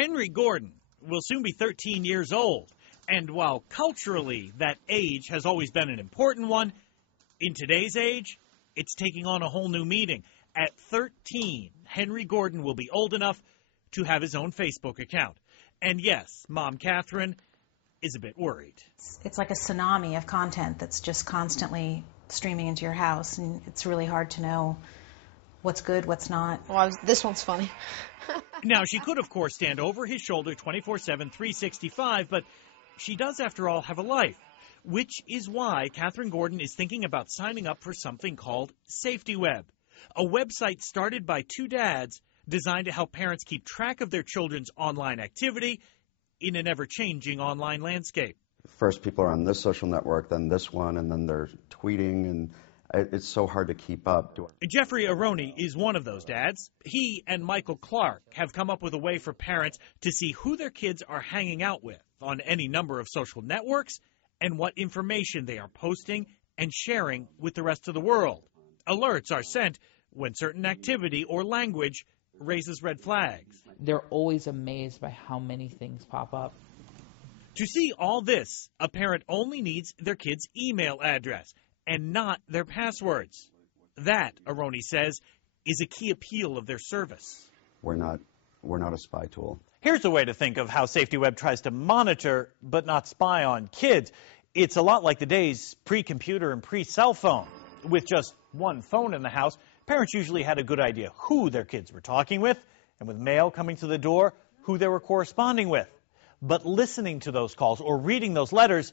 Henry Gordon will soon be 13 years old, and while culturally that age has always been an important one, in today's age, it's taking on a whole new meaning. At 13, Henry Gordon will be old enough to have his own Facebook account. And yes, Mom Catherine is a bit worried. It's like a tsunami of content that's just constantly streaming into your house, and it's really hard to know what's good, what's not. Well, this one's funny. Now, she could, of course, stand over his shoulder 24/7, 365, but she does, after all, have a life, which is why Catherine Gordon is thinking about signing up for something called SafetyWeb, a website started by two dads designed to help parents keep track of their children's online activity in an ever-changing online landscape. First, people are on this social network, then this one, and then they're tweeting, and it's so hard to keep up. Jeffrey Aroni is one of those dads. He and Michael Clark have come up with a way for parents to see who their kids are hanging out with on any number of social networks and what information they are posting and sharing with the rest of the world. Alerts are sent when certain activity or language raises red flags. They're always amazed by how many things pop up. To see all this, a parent only needs their kid's email address and not their passwords. That, Aroni says, is a key appeal of their service. We're not a spy tool. Here's a way to think of how SafetyWeb tries to monitor but not spy on kids. It's a lot like the days pre-computer and pre-cell phone. With just one phone in the house, parents usually had a good idea who their kids were talking with, and with mail coming to the door, who they were corresponding with. But listening to those calls or reading those letters,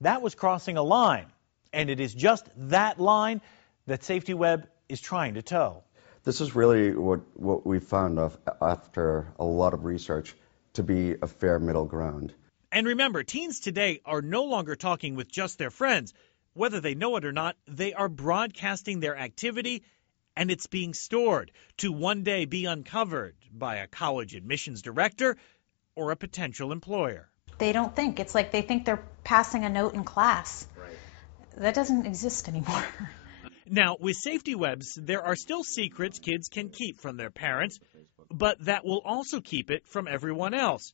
that was crossing a line. And it is just that line that SafetyWeb is trying to toe. This is really what we found after a lot of research to be a fair middle ground. And remember, teens today are no longer talking with just their friends. Whether they know it or not, they are broadcasting their activity, and it's being stored to one day be uncovered by a college admissions director or a potential employer. They don't think. It's like they think they're passing a note in class. Right. That doesn't exist anymore. Now, with SafetyWebs, there are still secrets kids can keep from their parents, but that will also keep it from everyone else.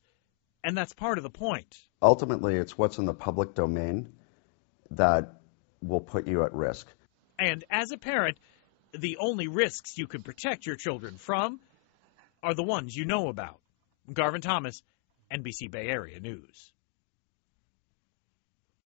And that's part of the point. Ultimately, it's what's in the public domain that will put you at risk. And as a parent, the only risks you can protect your children from are the ones you know about. Garvin Thomas, NBC Bay Area News.